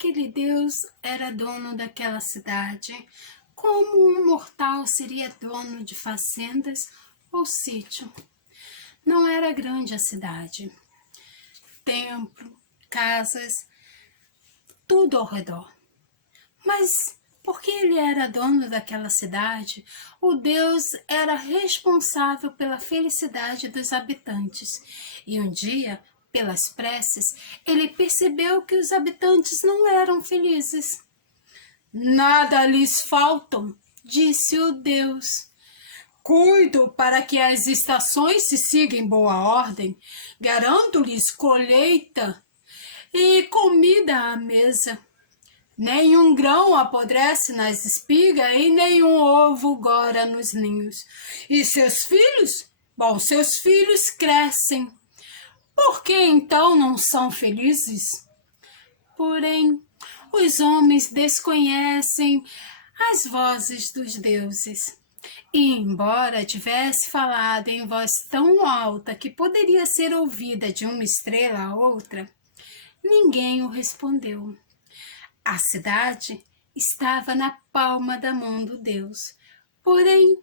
aquele Deus era dono daquela cidade, como um mortal seria dono de fazendas ou sítio. Não era grande a cidade, templo, casas, tudo ao redor. Mas porque ele era dono daquela cidade, o Deus era responsável pela felicidade dos habitantes. E um dia, pelas preces, ele percebeu que os habitantes não eram felizes. Nada lhes faltam, disse o Deus. Cuido para que as estações se sigam em boa ordem, garanto-lhes colheita e comida à mesa. Nenhum grão apodrece nas espigas e nenhum ovo gora nos ninhos. E seus filhos? Bom, seus filhos crescem. Por que então não são felizes? Porém, os homens desconhecem as vozes dos deuses. E, embora tivesse falado em voz tão alta que poderia ser ouvida de uma estrela a outra, ninguém o respondeu. A cidade estava na palma da mão do Deus, porém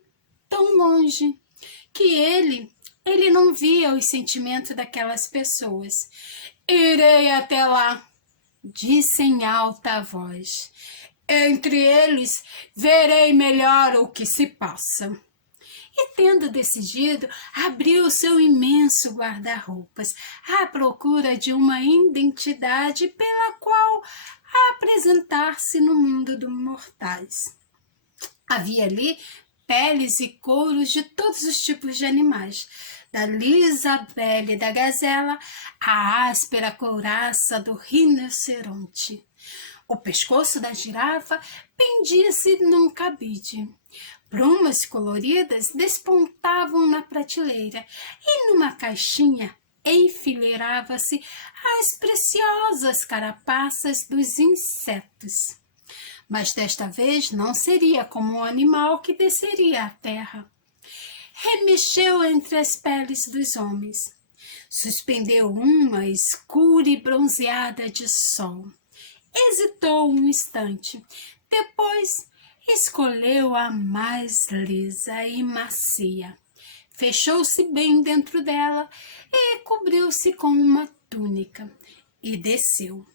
tão longe que ele não via os sentimentos daquelas pessoas. Irei até lá, disse em alta voz. Entre eles verei melhor o que se passa. E, tendo decidido, abriu seu imenso guarda-roupas à procura de uma identidade pela qual apresentar-se no mundo dos mortais. Havia ali peles e couros de todos os tipos de animais, da lisa pele da gazela à áspera couraça do rinoceronte. O pescoço da girafa pendia-se num cabide. Plumas coloridas despontavam na prateleira e numa caixinha enfileirava-se as preciosas carapaças dos insetos. Mas desta vez não seria como um animal que desceria à terra. Remexeu entre as peles dos homens. Suspendeu uma escura e bronzeada de sol. Hesitou um instante. Depois escolheu a mais lisa e macia. Fechou-se bem dentro dela e cobriu-se com uma túnica e desceu.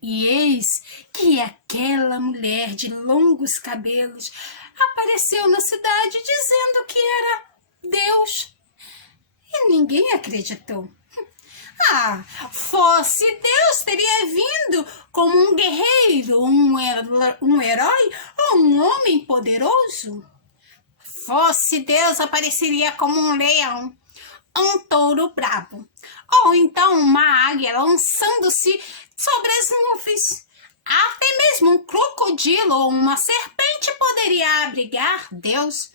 E eis que aquela mulher de longos cabelos apareceu na cidade dizendo que era Deus. E ninguém acreditou. Fosse Deus, teria vindo como um guerreiro, um herói ou um homem poderoso. Fosse Deus, apareceria como um leão, um touro bravo, ou então uma águia lançando-se sobre as nuvens. Até mesmo um crocodilo ou uma serpente poderia abrigar Deus.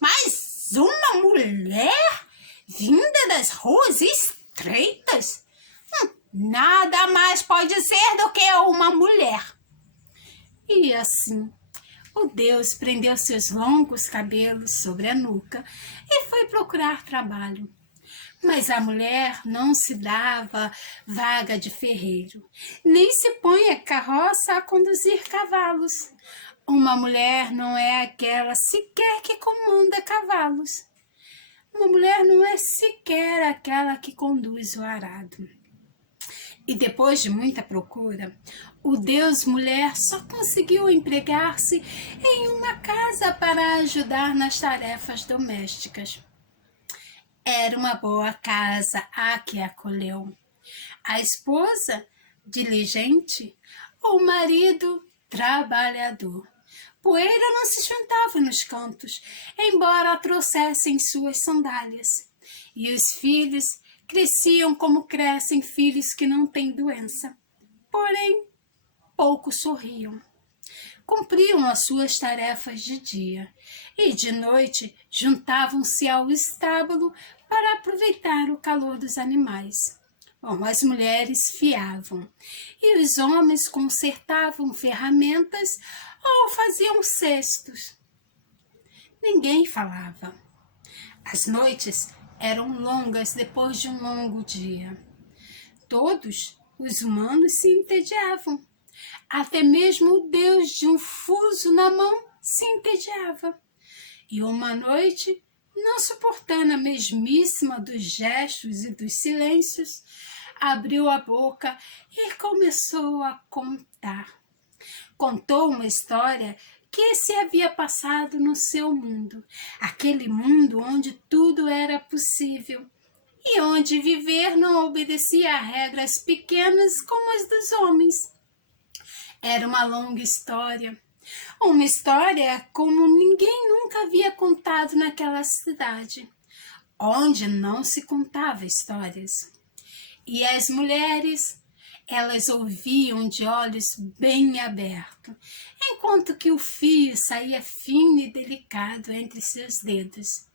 Mas uma mulher vinda das ruas estreitas? Nada mais pode ser do que uma mulher. E assim, o Deus prendeu seus longos cabelos sobre a nuca e foi procurar trabalho. Mas a mulher não se dava vaga de ferreiro, nem se põe a carroça a conduzir cavalos. Uma mulher não é aquela sequer que comanda cavalos. Uma mulher não é sequer aquela que conduz o arado. E depois de muita procura, o Deus mulher só conseguiu empregar-se em uma casa para ajudar nas tarefas domésticas. Era uma boa casa a que acolheu. A esposa, diligente, o marido, trabalhador. Poeira não se juntava nos cantos, embora trouxessem suas sandálias. E os filhos cresciam como crescem filhos que não têm doença. Porém, pouco sorriam. Cumpriam as suas tarefas de dia e de noite juntavam-se ao estábulo para aproveitar o calor dos animais. Bom, as mulheres fiavam e os homens consertavam ferramentas ou faziam cestos. Ninguém falava. As noites eram longas depois de um longo dia. Todos os humanos se entediavam. Até mesmo o Deus de um fuso na mão se entediava. E uma noite, não suportando a mesmíssima dos gestos e dos silêncios, abriu a boca e começou a contar. Contou uma história que se havia passado no seu mundo, aquele mundo onde tudo era possível e onde viver não obedecia a regras pequenas como as dos homens. Era uma longa história, uma história como ninguém nunca havia contado naquela cidade, onde não se contava histórias. E as mulheres, elas ouviam de olhos bem abertos, enquanto que o fio saía fino e delicado entre seus dedos.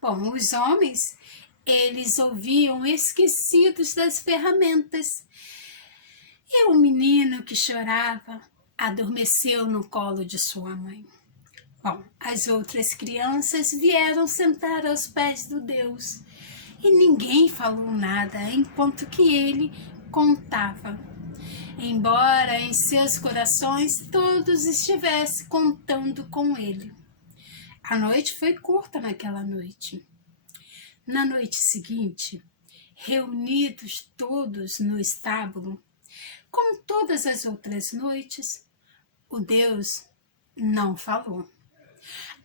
Bom, os homens, eles ouviam esquecidos das ferramentas. E o menino que chorava adormeceu no colo de sua mãe. Bom, as outras crianças vieram sentar aos pés do Deus e ninguém falou nada enquanto que ele contava. Embora em seus corações todos estivessem contando com ele. A noite foi curta naquela noite. Na noite seguinte, reunidos todos no estábulo, como todas as outras noites, o Deus não falou.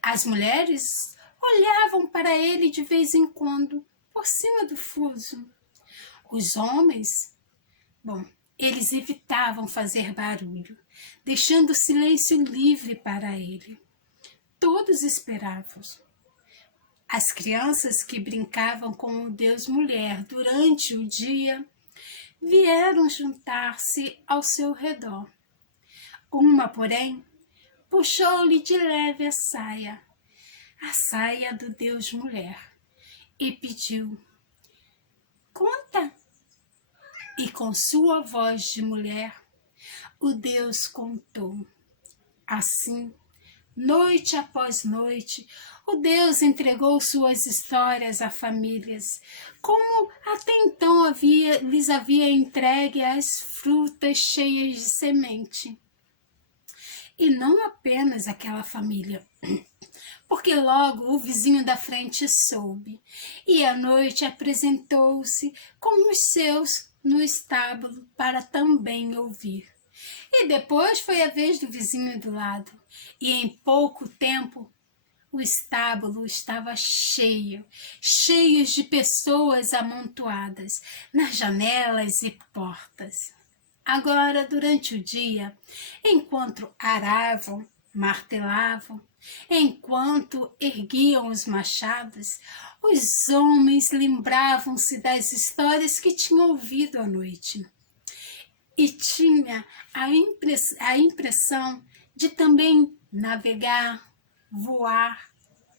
As mulheres olhavam para ele de vez em quando, por cima do fuso. Os homens, eles evitavam fazer barulho, deixando o silêncio livre para ele. Todos esperavam. As crianças que brincavam com o Deus mulher durante o dia vieram juntar-se ao seu redor. Uma, porém, puxou-lhe de leve a saia do Deus mulher, e pediu: conta. E com sua voz de mulher, o Deus contou. Assim, noite após noite, o Deus entregou suas histórias a famílias, como até então lhes havia entregue as frutas cheias de semente. E não apenas aquela família, porque logo o vizinho da frente soube, e à noite apresentou-se com os seus no estábulo para também ouvir. E depois foi a vez do vizinho do lado, e em pouco tempo o estábulo estava cheio de pessoas amontoadas nas janelas e portas. Agora, durante o dia, enquanto aravam, martelavam, enquanto erguiam os machados, os homens lembravam-se das histórias que tinham ouvido à noite. E tinha a impressão de também navegar, voar,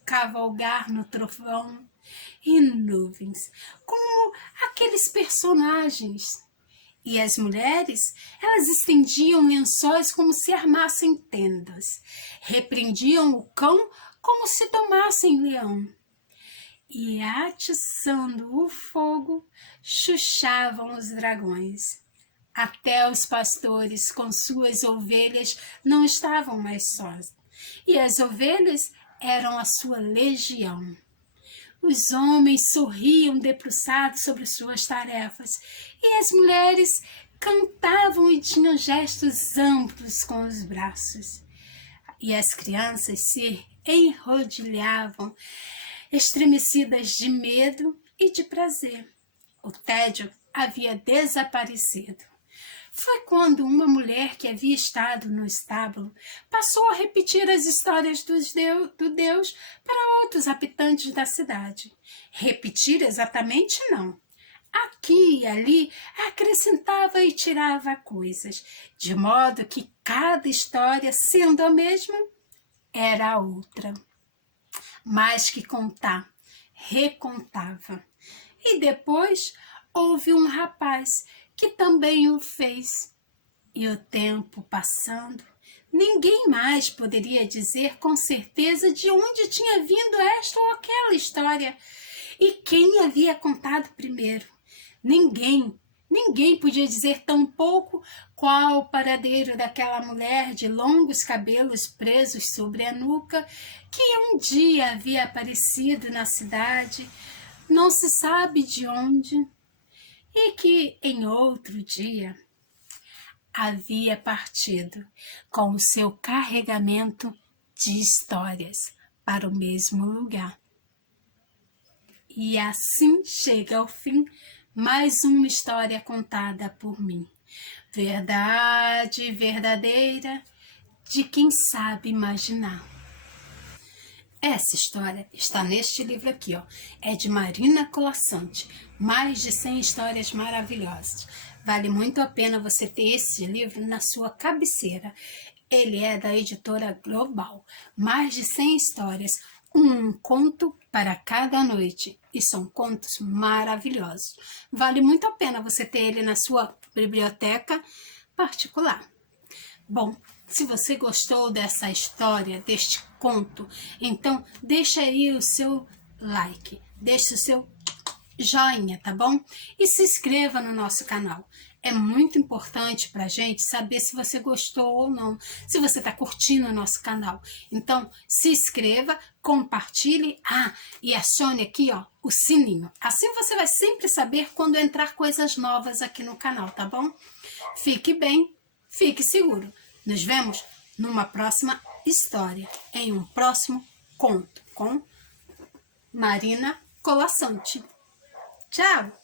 cavalgar no trovão e nuvens, como aqueles personagens. E as mulheres, elas estendiam lençóis como se armassem tendas, repreendiam o cão como se tomassem leão. E atiçando o fogo, chuchavam os dragões. Até os pastores com suas ovelhas não estavam mais sós, e as ovelhas eram a sua legião. Os homens sorriam debruçados sobre suas tarefas, e as mulheres cantavam e tinham gestos amplos com os braços. E as crianças se enrodilhavam, estremecidas de medo e de prazer. O tédio havia desaparecido. Foi quando uma mulher que havia estado no estábulo passou a repetir as histórias do Deus para outros habitantes da cidade. Repetir exatamente não. Aqui e ali acrescentava e tirava coisas, de modo que cada história, sendo a mesma, era a outra. Mais que contar, recontava. E depois houve um rapaz que também o fez. E o tempo passando, ninguém mais poderia dizer com certeza de onde tinha vindo esta ou aquela história e quem havia contado primeiro. Ninguém podia dizer tão pouco Qual o paradeiro daquela mulher de longos cabelos presos sobre a nuca, que um dia havia aparecido na cidade, não se sabe de onde, e que em outro dia havia partido com o seu carregamento de histórias para o mesmo lugar. E assim chega ao fim mais uma história contada por mim. Verdade verdadeira de quem sabe imaginar. Essa história está neste livro aqui, ó. É de Marina Colasanti. Mais de 100 histórias maravilhosas. Vale muito a pena você ter esse livro na sua cabeceira. Ele é da editora Global. Mais de 100 histórias. Um conto para cada noite. E são contos maravilhosos. Vale muito a pena você ter ele na sua biblioteca particular. Bom, se você gostou dessa história, deste conto, então deixa aí o seu like, deixa o seu joinha, tá bom? E se inscreva no nosso canal. É muito importante pra gente saber se você gostou ou não, se você tá curtindo o nosso canal. Então, se inscreva, compartilhe, e acione aqui, ó, o sininho. Assim você vai sempre saber quando entrar coisas novas aqui no canal, tá bom? Fique bem, fique seguro. Nos vemos numa próxima história, em um próximo conto com Marina Colasanti. Tchau!